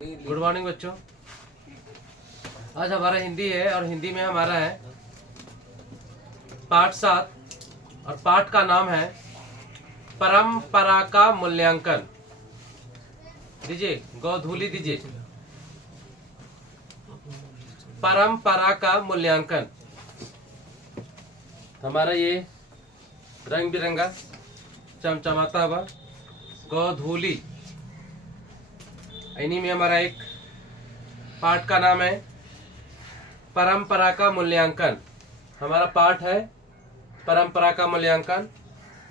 Good morning बच्चों। आज हमारा हिंदी है और हिंदी में हमारा है पाठ 7 और पाठ का नाम है परंपरा का मूल्यांकन। दीजिए गोधूली दीजिए। परंपरा का मूल्यांकन हमारा ये रंग बिरंगा चमचमाता हुआ गोधूली, इन्हीं में हमारा एक पाठ का नाम है परंपरा का मूल्यांकन। हमारा पाठ है परंपरा का मूल्यांकन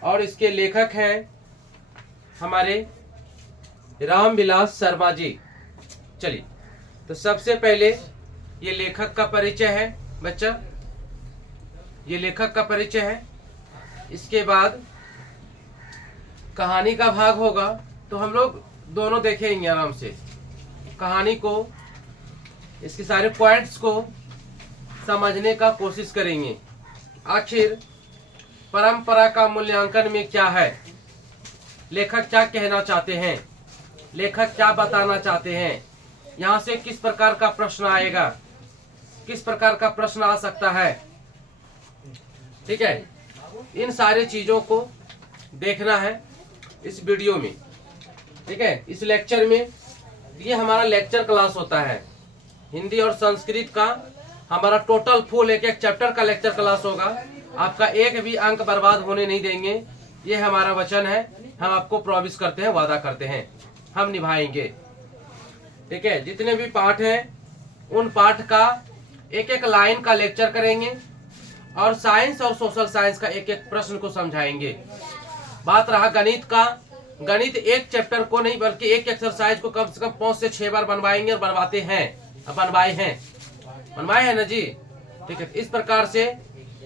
और इसके लेखक हैं हमारे रामविलास शर्मा जी। चलिए तो सबसे पहले ये लेखक का परिचय है बच्चा, ये लेखक का परिचय है। इसके बाद कहानी का भाग होगा तो हम लोग दोनों देखेंगे आराम से कहानी को, इसके सारे पॉइंट्स को समझने का कोशिश करेंगे। आखिर परंपरा का मूल्यांकन में क्या है, लेखक क्या कहना चाहते हैं, लेखक क्या बताना चाहते हैं, यहाँ से किस प्रकार का प्रश्न आएगा, किस प्रकार का प्रश्न आ सकता है। ठीक है, इन सारे चीजों को देखना है इस वीडियो में। ठीक है, इस लेक्चर में ये हमारा लेक्चर क्लास होता है। हिंदी और संस्कृत का हमारा टोटल फुल एक एक चैप्टर का लेक्चर क्लास होगा। आपका एक भी अंक बर्बाद होने नहीं देंगे, ये हमारा वचन है। हम आपको प्रॉमिस करते हैं, वादा करते हैं, हम निभाएंगे। ठीक है, जितने भी पाठ हैं उन पाठ का एक एक लाइन का लेक्चर करेंगे और साइंस और सोशल साइंस का एक एक प्रश्न को समझाएंगे। बात रहा गणित का, गणित एक चैप्टर को नहीं बल्कि एक एक्सरसाइज को कम से कम 5 से 6 बार बनवाएंगे और बनवाते हैं, बनवाए हैं ना जी। ठीक है, इस प्रकार से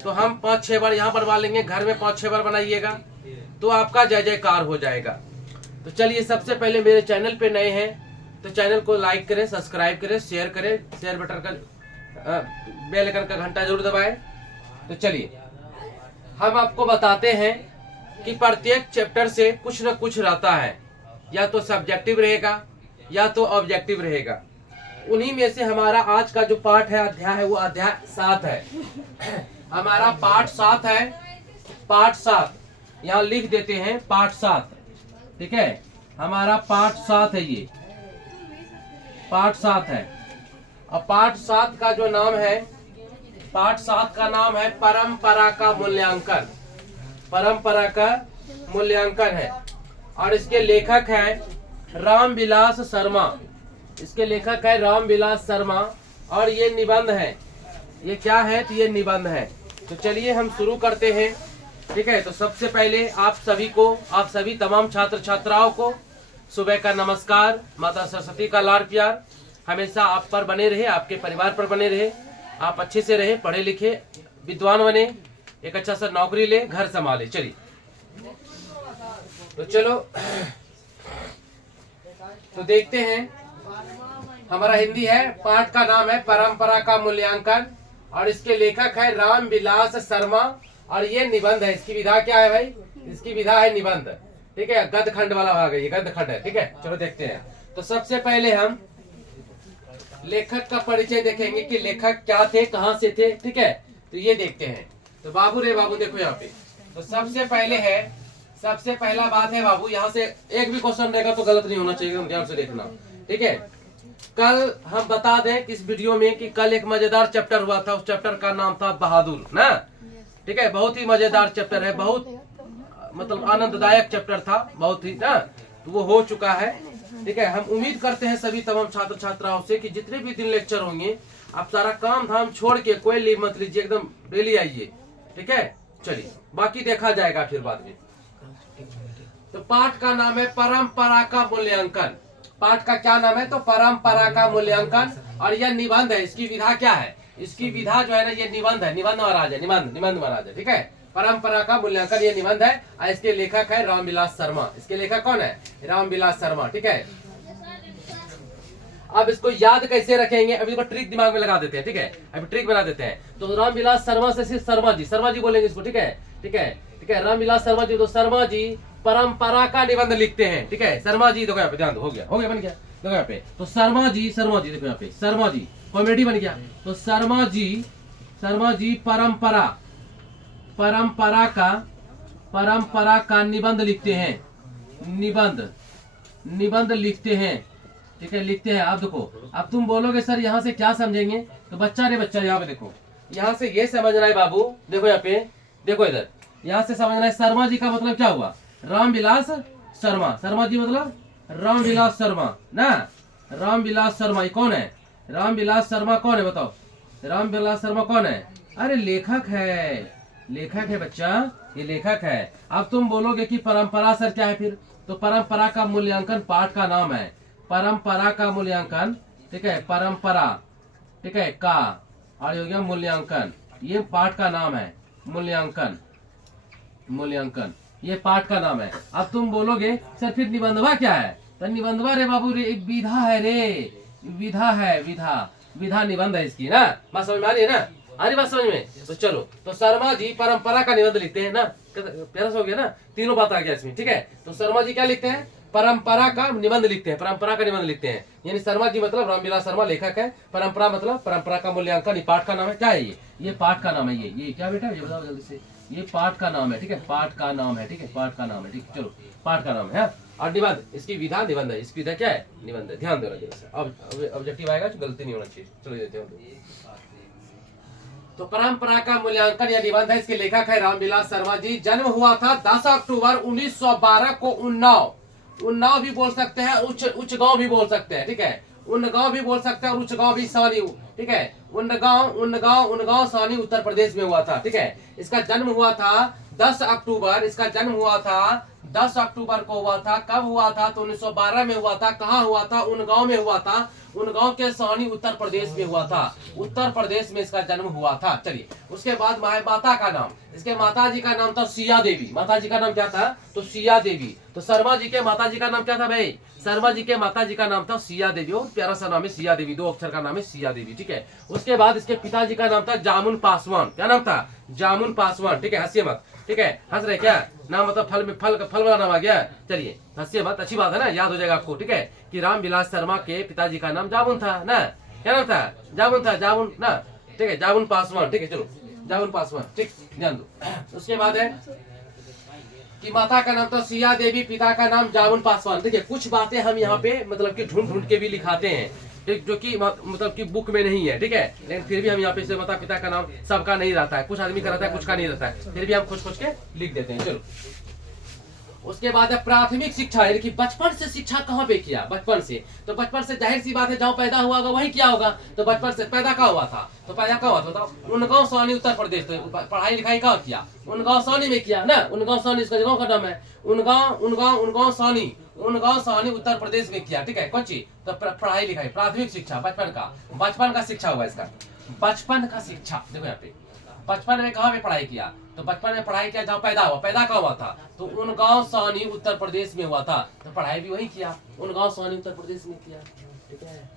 तो हम 5-6 बार यहाँ बनवा लेंगे, घर में 5-6 बार बनाइएगा तो आपका जय जयकार हो जाएगा। तो चलिए सबसे पहले मेरे चैनल पे नए हैं तो चैनल को लाइक करें, सब्सक्राइब करें, शेयर करें, शेयर बटन का बेल आइकन का घंटा जरूर दबाएं। तो चलिए हम आपको बताते हैं कि प्रत्येक चैप्टर से कुछ न कुछ रहता है, या तो सब्जेक्टिव रहेगा या तो ऑब्जेक्टिव रहेगा। उन्हीं में से हमारा आज का जो पाठ है, अध्याय है, वो अध्याय 7 है। हमारा पाठ 7 है, पाठ 7 यहाँ लिख देते हैं, पाठ 7। ठीक है, हमारा पाठ 7 है, ये पाठ 7 है। और पाठ 7 का जो नाम है, पाठ 7 का नाम है परंपरा का मूल्यांकन। परंपरा का मूल्यांकन है और इसके लेखक हैं रामविलास शर्मा। इसके लेखक है रामविलास शर्मा और ये निबंध है। ये क्या है तो ये निबंध है। तो चलिए हम शुरू करते हैं। ठीक है, तो सबसे पहले आप सभी को, आप सभी तमाम छात्र छात्राओं को सुबह का नमस्कार। माता सरस्वती का लाड़ प्यार हमेशा आप पर बने रहे, आपके परिवार पर बने रहे। आप अच्छे से रहे, पढ़े लिखे, विद्वान बने, एक अच्छा सा नौकरी ले, घर संभाले। चलिए तो चलो तो देखते हैं। हमारा हिंदी है, पाठ का नाम है परंपरा का मूल्यांकन और इसके लेखक है रामविलास शर्मा और ये निबंध है। इसकी विधा क्या है भाई, इसकी विधा है निबंध। ठीक है, गद्य खंड वाला भाग है, ये गद्य खंड है। ठीक है, चलो देखते हैं। तो सबसे पहले हम लेखक का परिचय देखेंगे कि लेखक क्या थे, कहाँ से थे। ठीक है, तो ये देखते हैं। तो बाबू रे बाबू देखो यहाँ पे, तो सबसे पहले है, सबसे पहला बात है बाबू, यहाँ से एक भी क्वेश्चन रहेगा तो गलत नहीं होना चाहिए, ध्यान से देखना। ठीक है, कल हम बता दें कि इस वीडियो में कि कल एक मजेदार चैप्टर हुआ था, उस चैप्टर का नाम था बहादुर ना। ठीक है, बहुत ही मजेदार चैप्टर है, बहुत मतलब आनंददायक चैप्टर था, बहुत ही ना। तो वो हो चुका है। ठीक है, हम उम्मीद करते हैं सभी तमाम छात्र छात्राओं से कि जितने भी दिन लेक्चर होंगे आप सारा काम धाम छोड़ के कोई लीव मत लीजिए, एकदम डेली आइए। ठीक है, चलिए बाकी देखा जाएगा फिर बाद में। तो पाठ का नाम है परंपरा का मूल्यांकन। पाठ का क्या नाम है तो परंपरा का मूल्यांकन और यह निबंध है। इसकी विधा क्या है, इसकी विधा जो है ना, ये निबंध है, निबंध महाराज है, निबंध महाराज है। ठीक है, परंपरा का मूल्यांकन ये निबंध है और इसके लेखक है रामविलास शर्मा। इसके लेखक कौन है, रामविलास शर्मा। ठीक है, अब इसको याद कैसे रखेंगे, अभी इसको ट्रिक दिमाग में लगा देते हैं। ठीक है, अभी ट्रिक बना देते हैं। तो रामविलास शर्मा से सिर्फ शर्मा जी बोलेंगे इसको। ठीक है, ठीक है, ठीक है, रामविलास शर्मा जी, तो शर्मा जी परंपरा का निबंध लिखते हैं। ठीक है, शर्मा जी देखो यहाँ पे ध्यान दो, हो गया बन गया। देखो यहाँ पे, तो शर्मा जी देखो यहाँ पे शर्मा जी कॉमेडी बन गया। तो शर्मा जी परंपरा का निबंध लिखते हैं, निबंध लिखते हैं, ठीक है, लिखते हैं। अब देखो, अब तुम बोलोगे सर यहाँ से क्या समझेंगे, तो बच्चा रे बच्चा यहाँ पे देखो, यहाँ से ये समझना है बाबू, देखो यहाँ पे, देखो इधर, यहाँ से समझना है शर्मा जी का मतलब क्या हुआ, रामविलास शर्मा। शर्मा जी मतलब रामविलास शर्मा ना, रामविलास शर्मा ये कौन है, रामविलास शर्मा कौन है बताओ, रामविलास शर्मा कौन है, अरे लेखक है बच्चा, ये लेखक है। अब तुम बोलोगे कि परंपरा सर क्या है फिर, तो परंपरा का मूल्यांकन पाठ का नाम है, परंपरा का मूल्यांकन, ठीक है, परंपरा, ठीक है, का और हो गया मूल्यांकन, ये पाठ का नाम है, मूल्यांकन ये पाठ का नाम है। अब तुम बोलोगे सर फिर निबंधवा क्या है, तो निबंधवा रे बाबू रे एक विधा है रे, विधा निबंध है इसकी ना, बात समझ में आ रही है ना, आ रही बात समझ में। तो चलो, तो शर्मा जी परंपरा का निबंध लिखते हैं ना, प्यारा हो गया ना, तीनों बात आ गया इसमें, ठीक है। तो शर्मा जी क्या लिखते हैं, परंपरा का निबंध लिखते हैं, परंपरा का निबंध लिखते हैं, यानी शर्मा जी मतलब रामविलास शर्मा लेखक है, परंपरा मतलब परंपरा का मूल्यांकन, ये पाठ का नाम है, क्या है ये पाठ का नाम है, ये क्या बेटा, ये बताओ जल्दी से, ये पाठ का नाम है, ठीक है, पाठ का नाम है, ठीक है, पाठ का नाम है, ठीक, चलो पाठ का नाम है। और निबंध, इसकी विधा निबंध है, इसकी विधा क्या है, निबंध है, ध्यान देना जरा। अब ऑब्जेक्टिव आएगा तो गलती नहीं होना चाहिए, चलो देते हैं। तो परंपरा का मूल्यांकन या निबंध है, इसके लेखक है रामविलास शर्मा जी। जन्म हुआ था 10 अक्टूबर 1912 को उन्नाव भी बोल सकते हैं, उच्च गांव भी बोल सकते हैं, ठीक है, उन्गांव भी बोल सकते हैं और उच्च गांव भी, सानी, ठीक है, उन्गांव सानी उत्तर प्रदेश में हुआ था, ठीक है। इसका जन्म हुआ था 10 अक्टूबर, इसका जन्म हुआ था 10 अक्टूबर को हुआ था। कब हुआ था, तो 1912 में हुआ था। कहाँ हुआ था, उन्गांव में हुआ था, उन्गांव के सानी उत्तर प्रदेश में हुआ था, उत्तर प्रदेश में इसका जन्म हुआ था। चलिए, उसके बाद माता का नाम, इसके माता जी का नाम था सिया देवी, माता जी का नाम क्या था, तो सिया देवी। तो शर्मा जी के माता जी का नाम क्या था भाई, शर्मा जी के माता जी का नाम था सिया देवी, और प्यारा सा नाम है सिया देवी, 2 अक्षर का नाम है सिया देवी, ठीक है। उसके बाद इसके पिताजी का नाम था जामुन पासवान, क्या नाम था, जामुन पासवान, ठीक है, हंसिए मत, ठीक है, हंस रहे क्या, नाम मतलब फल में फल वाला नाम आ गया, चलिए हंसिए मत, अच्छी बात है ना, याद हो जाएगा आपको, ठीक है, कि रामविलास शर्मा के पिताजी का नाम जामुन था ना, क्या नाम था, जामुन ना, ठीक है, जामुन पासवान, ठीक है, चलो जामुन पासवान, ठीक, ध्यान दो। उसके बाद है कि माता का नाम तो सिया देवी, पिता का नाम जामुन पासवान। देखिए, कुछ बातें हम यहाँ पे मतलब कि ढूंढ के भी लिखाते हैं, ठीक, जो कि मतलब कि बुक में नहीं है, ठीक है, लेकिन फिर भी हम यहाँ पे से माता पिता का नाम सबका नहीं रहता है, कुछ आदमी का रहता है, कुछ का नहीं रहता है, फिर भी हम खोज के लिख देते हैं। चलो, उसके बाद है प्राथमिक शिक्षा, यानी कि बचपन से शिक्षा कहाँ पे किया, बचपन से, तो बचपन से जाहिर सी बात है जहाँ पैदा हुआ होगा वही किया होगा, तो बचपन से पैदा कहाँ हुआ था, तो पैदा कहाँ हुआ था बताओ, उन्गांव सानी उत्तर प्रदेश, तो पढ़ाई लिखाई कहाँ किया, उन्गांव सानी में किया ना, उन्गांव सानी इसका गाँव का नाम है, उन्गांव सानी उत्तर प्रदेश में किया, ठीक है, कौन चीज, तो पढ़ाई लिखाई, प्राथमिक शिक्षा, बचपन का शिक्षा हुआ इसका, बचपन का शिक्षा। देखो यहाँ पे बचपन में कहाँ पे पढ़ाई किया, तो बचपन में पढ़ाई किया जहाँ पैदा हुआ, पैदा कहाँ हुआ था, तो उन्गांव सानी उत्तर प्रदेश में हुआ था, तो पढ़ाई भी वही किया, उन्गांव सानी उत्तर प्रदेश में किया, ठीक है।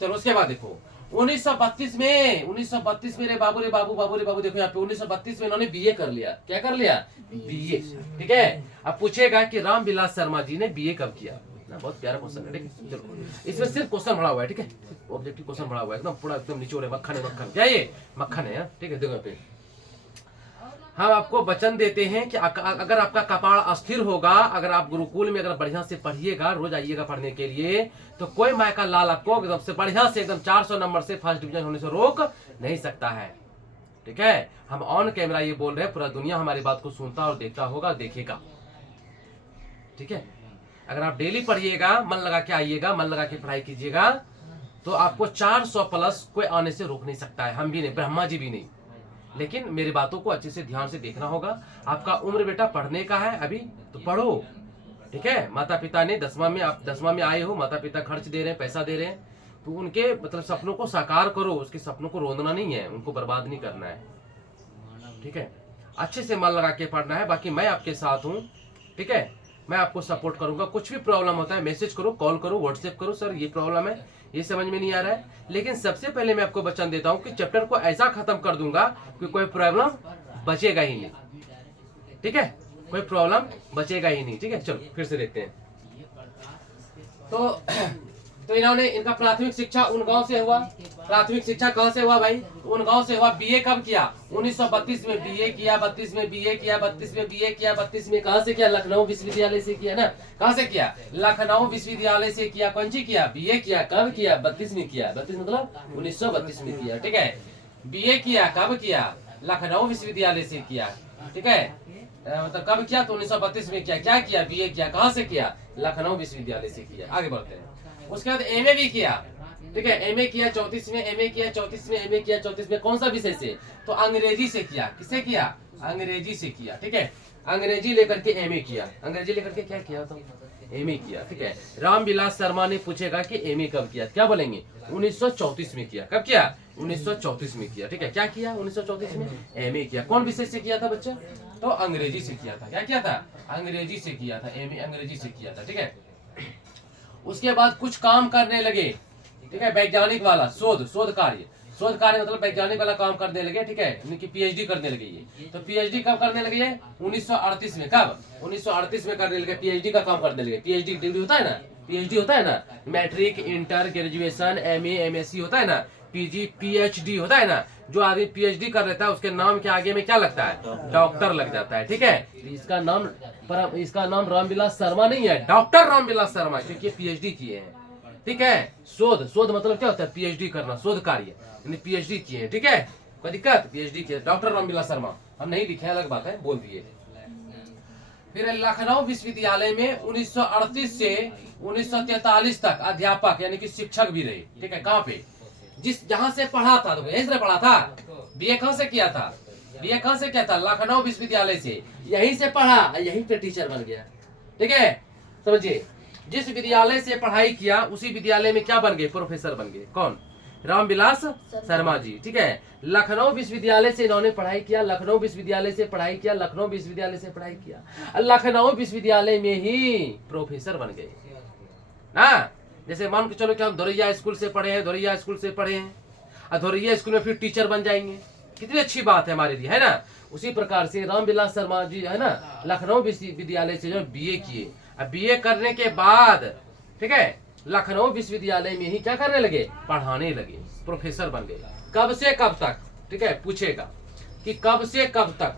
चलो, उसके बाद देखो 1932 में रे बाबू देखो यहाँ पे 1932 में इन्होंने बीए कर लिया, क्या कर लिया, बीए, ठीक है। अब पूछेगा कि रामविलास शर्मा जी ने बीए कब किया ना, बहुत प्यारा क्वेश्चन है, ठीक है। चलो, इसमें सिर्फ क्वेश्चन भरा हुआ है, ठीक है, ऑब्जेक्टिव क्वेश्चन भरा हुआ है, एकदम पूरा एकदम निचोड़ है, मक्खन क्या ये मक्खन है, ठीक है। देखो यहाँ पे हम आपको वचन देते हैं कि अगर आपका कपाड़ अस्थिर होगा, अगर आप गुरुकुल में अगर बढ़िया से पढ़िएगा, रोज आइएगा पढ़ने के लिए, तो कोई माय का लाल आपको एकदम से बढ़िया से एकदम 400 नंबर से फर्स्ट डिवीजन होने से रोक नहीं सकता है, ठीक है। हम ऑन कैमरा ये बोल रहे हैं, पूरा दुनिया हमारी बात को सुनता और देखता होगा, देखेगा, ठीक है। अगर आप डेली पढ़िएगा, मन लगा के आइएगा, मन लगा के पढ़ाई कीजिएगा, तो आपको 400 प्लस कोई आने से रोक नहीं सकता है, हम भी नहीं, ब्रह्मा जी भी नहीं। लेकिन मेरी बातों को अच्छे से ध्यान से देखना होगा। आपका उम्र बेटा पढ़ने का है अभी, तो पढ़ो, ठीक है। माता पिता ने 10वां में, आप 10वां में आए हो, माता पिता खर्च दे रहे हैं, पैसा दे रहे हैं, तो उनके मतलब सपनों को साकार करो, उसके सपनों को रोंदना नहीं है, उनको बर्बाद नहीं करना है, ठीक है। अच्छे से मन लगा के पढ़ना है। बाकी मैं आपके साथ हूँ, ठीक है, मैं आपको सपोर्ट करूंगा। कुछ भी प्रॉब्लम होता है मैसेज करो, कॉल करो, व्हाट्सएप करो, सर ये प्रॉब्लम है, ये समझ में नहीं आ रहा है। लेकिन सबसे पहले मैं आपको वचन देता हूं कि चैप्टर को ऐसा खत्म कर दूंगा कि कोई प्रॉब्लम बचेगा ही नहीं, ठीक है, कोई प्रॉब्लम बचेगा ही नहीं, ठीक है। चलो फिर से देखते हैं। तो तो इन्होंने इनका प्राथमिक शिक्षा उन गांव से हुआ। प्राथमिक शिक्षा कहाँ से हुआ भाई? उन गांव से हुआ। बीए कब किया? 1932 में बीए किया, 32 में बीए किया, 32 में बीए किया, 32 में कहाँ से किया? लखनऊ विश्वविद्यालय से किया ना। कहाँ से किया? लखनऊ विश्वविद्यालय से किया। कौन सी किया? बीए किया। कब किया? 32 में किया। 32 मतलब 1932 में किया, ठीक है। बीए किया कब किया? लखनऊ विश्वविद्यालय से किया, ठीक है। मतलब कब किया? तो 1932 में किया। क्या किया? बीए किया। कहाँ से किया? लखनऊ विश्वविद्यालय से किया। आगे बढ़ते हैं। उसके बाद एमए भी किया, ठीक है। एमए किया 34 में, एमए किया 34 में, एमए किया 34 में। कौन सा विषय से? तो अंग्रेजी से किया। किससे किया? अंग्रेजी से किया, ठीक है। अंग्रेजी लेकर के एमए किया। अंग्रेजी लेकर के क्या किया? तो एमए किया, ठीक है। रामविलास शर्मा ने पूछेगा कि एमए कब किया, क्या बोलेंगे? 1934 में किया। कब किया? 1934 में किया, ठीक है। क्या किया? 1934 में एमए किया। कौन विषय से किया था बच्चा? तो अंग्रेजी से किया था। क्या किया था? अंग्रेजी से किया था। एमए अंग्रेजी से किया था, ठीक है। उसके बाद कुछ काम करने लगे, ठीक है। वैज्ञानिक वाला शोध कार्य मतलब वैज्ञानिक वाला काम करने लगे, ठीक है। इनकी पीएचडी करने लगे ये। तो पीएचडी कब करने लगे? ये 1938 में। कब? 1938 में करने लगे। पीएचडी का काम करने लगे। पीएचडी डिग्री होता है ना, पीएचडी होता है ना, matric, inter, graduation, MA, MSc होता है ना, पीजी, पीएचडी होता है ना। जो आदमी पीएचडी कर लेता है उसके नाम के आगे में क्या लगता है? डॉक्टर लग जाता है, ठीक है। इसका नाम रामविलास शर्मा नहीं है, डॉक्टर रामविलास शर्मा, क्योंकि पीएचडी किए हैं, ठीक है। शोध मतलब क्या होता है? पीएचडी करना, शोध कार्य, पीएचडी किए हैं, ठीक है। कोई दिक्कत? पीएचडी किए डॉक्टर रामविलास शर्मा। हम नहीं लिखे, अलग बात है, बोल दिए। फिर लखनऊ विश्वविद्यालय में 1938 से 1943 तक अध्यापक यानी कि शिक्षक भी रहे, ठीक है। कहाँ पे? जहां से पढ़ा था, तो यहीं से पढ़ा था। बीए कहाँ से किया था? बीए कहाँ से किया था? लखनऊ विश्वविद्यालय से। यहीं से पढ़ा, यहीं पे टीचर बन गया, ठीक है। समझिए, जिस विद्यालय से पढ़ाई किया उसी विद्यालय में क्या बन गए? प्रोफेसर बन गए। कौन? रामविलास शर्मा जी, ठीक है। लखनऊ विश्वविद्यालय से इन्होंने पढ़ाई किया, लखनऊ विश्वविद्यालय से पढ़ाई किया, लखनऊ विश्वविद्यालय से पढ़ाई किया, लखनऊ विश्वविद्यालय में ही प्रोफेसर बन गए ना। जैसे मान के चलो कि हम धोरैया स्कूल से पढ़े हैं, धोरैया स्कूल से पढ़े हैं, और धोरैया स्कूल में फिर टीचर बन जाएंगे। कितनी अच्छी बात है हमारे लिए, है ना। उसी प्रकार से रामविलास शर्मा जी है ना, लखनऊ विश्वविद्यालय से जो बीए किए, अब बीए करने के बाद, ठीक है, लखनऊ विश्वविद्यालय में ही क्या करने लगे? पढ़ाने लगे, प्रोफेसर बन गए। कब से कब तक? ठीक है, पूछेगा कि कब से कब तक,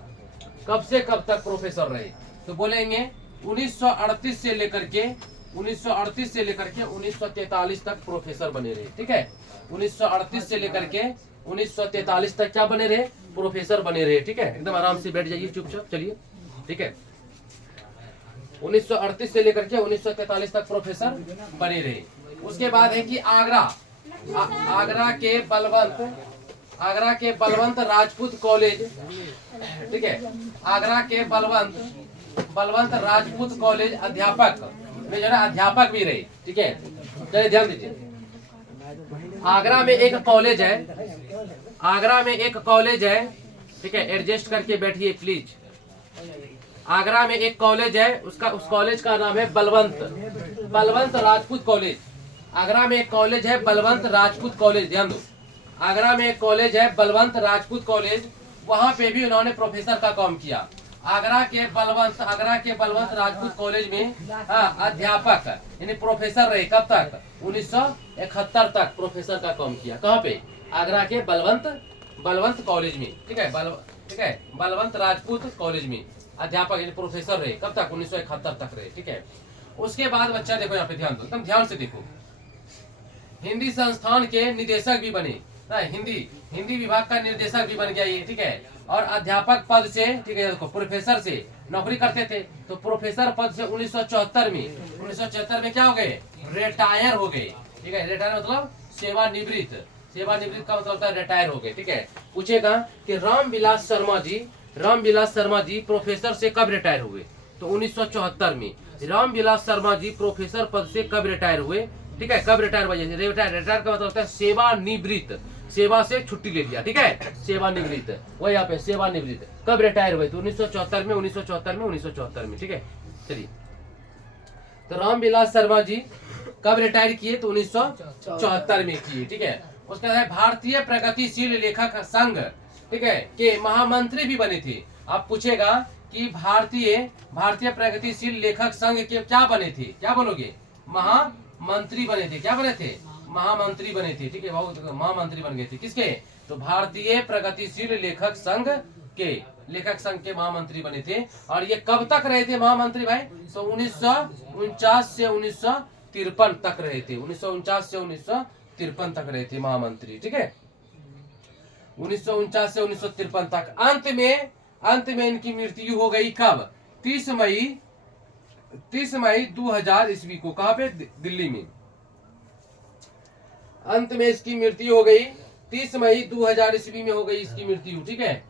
कब से कब तक प्रोफेसर रहे? तो बोलेंगे 1938 से लेकर के 1943 तक प्रोफेसर बने रहे, ठीक है। 1938 से लेकर के 1943 तक क्या बने रहे? प्रोफेसर बने रहे, ठीक है। एकदम आराम से बैठ जाइए, चुपचाप चलिए, ठीक है। 1938 से लेकर के 1943 तक प्रोफेसर बने रहे। उसके बाद है कि आगरा के बलवंत राजपूत कॉलेज, ठीक है। आगरा के बलवंत राजपूत कॉलेज अध्यापक में जो है अध्यापक भी रहे, ठीक है। चलिए ध्यान दीजिए, आगरा में एक कॉलेज है, ठीक है। एडजस्ट करके बैठिए प्लीज। आगरा में एक कॉलेज है, उस कॉलेज का नाम है बलवंत राजपूत कॉलेज। आगरा में एक कॉलेज है बलवंत राजपूत कॉलेज, ध्यान दो। आगरा में एक कॉलेज है बलवंत राजपूत कॉलेज, वहां पे भी उन्होंने प्रोफेसर का काम किया। आगरा के बलवंत राजपूत कॉलेज में अध्यापक यानी प्रोफेसर रहे। कब तक? 1971 तक प्रोफेसर का काम किया। कहाँ पे? आगरा के बलवंत कॉलेज में, ठीक है। बलवंत राजपूत कॉलेज में अध्यापक यानी प्रोफेसर रहे। कब तक? 1971 तक रहे, ठीक है। उसके बाद बच्चा देखो, यहाँ पे ध्यान दो, एकदम ध्यान से देखो। हिंदी संस्थान के निदेशक भी बने, हिंदी विभाग का निर्देशक भी बन गया ये, ठीक है। और अध्यापक पद से, ठीक है, देखो प्रोफेसर से नौकरी करते थे, तो प्रोफेसर पद से 1974 में क्या हो गए? रिटायर हो गए, ठीक है। रिटायर मतलब सेवानिवृत्त का मतलब होता है रिटायर हो गए, ठीक है। पूछेगा कि रामविलास शर्मा जी प्रोफेसर से कब रिटायर हुए? तो 1974 में। रामविलास शर्मा जी प्रोफेसर पद से कब रिटायर हुए? ठीक है, कब रिटायर हुए? रिटायर का मतलब होता है सेवानिवृत्त, सेवा से छुट्टी ले लिया, ठीक है, सेवानिवृत्त। वही यहाँ पे सेवानिवृत्त। कब रिटायर हुए? तो 1974 में, ठीक है। चलिए, तो रामविलास शर्मा जी कब रिटायर किए? तो 1974 में किए, ठीक है। उसके बाद भारतीय प्रगतिशील लेखक संघ, ठीक है, के महामंत्री भी बने थे। आप पूछेगा कि भारतीय प्रगतिशील लेखक संघ के क्या बने थे? क्या बोलोगे? मंत्री बने थे। क्या बने थे? महामंत्री बने थे। ठीक है, बहुत महामंत्री बन गए थे। किसके? तो भारतीय प्रगतिशील लेखक संघ के, लेखक संघ के महामंत्री बने थे। और ये कब तक रहे थे महामंत्री भाई? तो 1949 से 1953 तक रहे थे। 1949 से 1953 तक रहे थे महामंत्री। ठीक है, 1949 से 1953 तक। अंत में इनकी मृत्यु हो गई कब? 30 मई 2000 ईस्वी को। कहां पे? दिल्ली में। अंत में इसकी मृत्यु हो गई 30 मई 2000 ईस्वी में हो गई इसकी मृत्यु। ठीक है,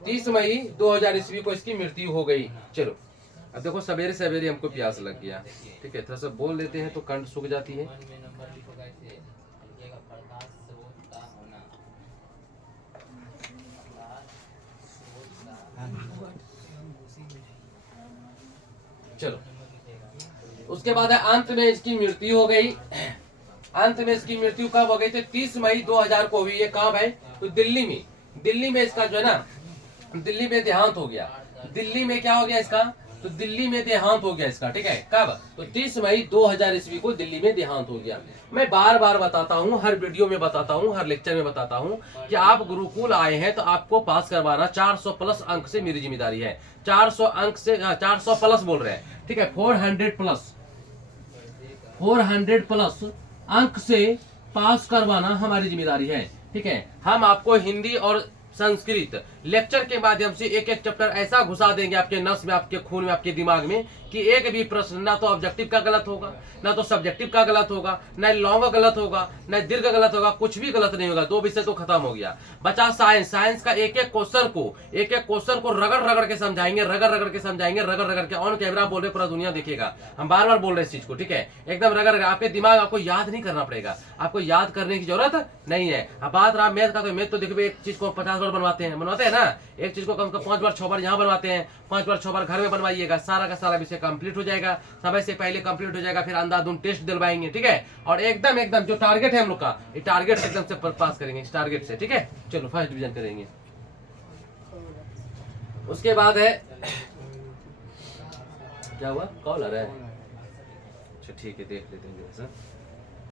30 मई 2000 ईस्वी को इसकी मृत्यु हो गई। चलो अब देखो, सवेरे सवेरे हमको प्यास लग गया। ठीक है, थोड़ा सा बोल लेते हैं तो कंठ सूख जाती है। चलो, उसके बाद है अंत में इसकी मृत्यु हो गई। अंत में इसकी मृत्यु कब हो गई? तो 30 मई 2000 को हुई। ये कहाँ है? तो दिल्ली में। दिल्ली में इसका जो है ना, दिल्ली में देहांत हो गया। दिल्ली में क्या हो गया इसका? तो दिल्ली में देहांत हो गया इसका। ठीक है, कब? तो 30 मई 2000 ईस्वी को दिल्ली में देहांत हो गया। मैं बार बार बताता हूँ, हर वीडियो में बताता हूँ, हर लेक्चर में बताता हूँ कि आप गुरुकुल आए हैं तो आपको पास करवाना 400 प्लस अंक से मेरी जिम्मेदारी है। 400 अंक से 400 प्लस बोल रहे हैं। ठीक है, 400 प्लस अंक से पास करवाना हमारी जिम्मेदारी है। ठीक है, हम आपको हिंदी और संस्कृत लेक्चर के माध्यम से एक एक चैप्टर ऐसा घुसा देंगे आपके नस में, आपके खून में, आपके दिमाग में कि एक भी प्रश्न ना तो ऑब्जेक्टिव का गलत होगा, ना तो सब्जेक्टिव का गलत होगा, ना लॉन्ग गलत होगा, ना दीर्घ गलत होगा, कुछ भी गलत नहीं होगा। 2 विषय तो खत्म हो गया। बचा साइंस का एक एक क्वेश्चन को रगड़ रगड़ के समझाएंगे, रगड़ रगड़ के। ऑन कैमरा बोल रहे, पूरा दुनिया देखेगा, हम बार बार बोल रहे हैं इस चीज को। ठीक है, एकदम रगड़। आपके दिमाग, आपको याद नहीं करना पड़ेगा, आपको याद करने की जरूरत नहीं है। अब बात रहा मैथ का, तो मैथ तो देखो एक चीज को 50 बार बनवाते हैं ना, एक चीज को कम से कम 5 बार 6 बार यहाँ बनवाते हैं, 5 बार 6 बार घर में बनवाइएगा। सारा का सारा विषय कंप्लीट हो जाएगा, समय से पहले कंप्लीट हो जाएगा। फिर अंधाधुंध टेस्ट दिलवाएंगे। ठीक है, और एकदम जो टारगेट है हम लोग का, ये टारगेट से एकदम से पास करेंगे, इस टारगेट से। ठीक है, चलो फर्स्ट डिवीजन करेंगे। उसके बाद है, क्या हुआ? कॉल आ रहा है? अच्छा ठीक है, देख लेते हैं।